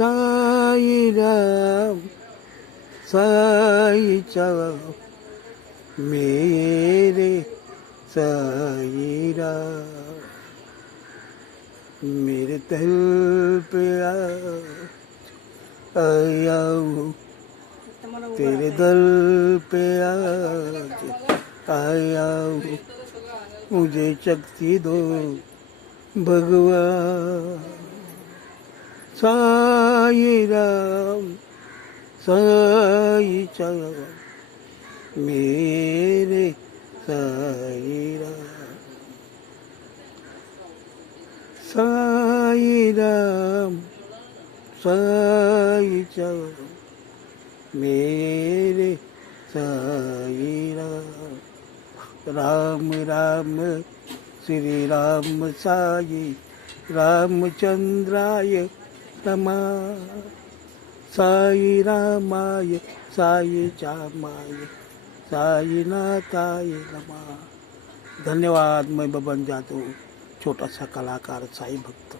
साईराम साईचा मेरे साईराम मेरे दिल पे आया हूँ तेरे दर पे आज आया हूँ मुझे शक्ति दो भगवान साईराम साईचा मेरे साईराम साईराम साईचा मेरे साईराम राम राम श्री राम साई रामचंद्राय नमः साई रामाय साई चामाय साईनाथाय नमः. धन्यवाद. मैं बबन जाधव, छोटासा कलाकार, साई भक्त.